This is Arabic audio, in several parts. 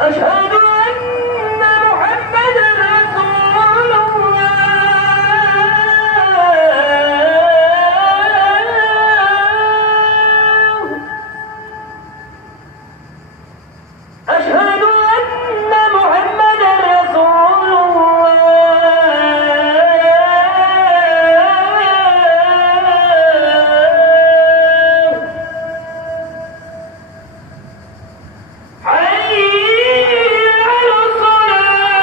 أشهد أن محمدا رسول الله. أشهد أن محمدا رسول الله. حي على الصلاة.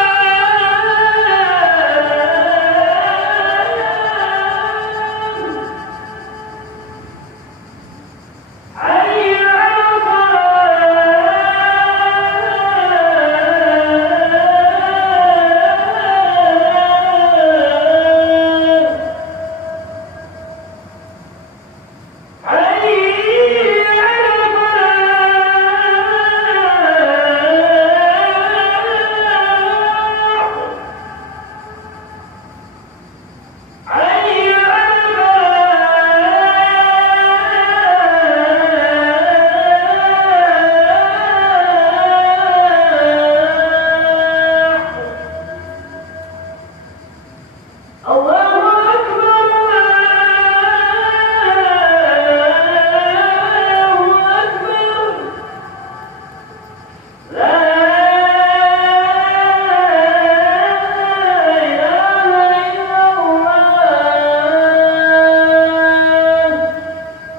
حي على الصلاة. حي على الفلاح. حي على الفلاح. الله أكبر الله أكبر. لا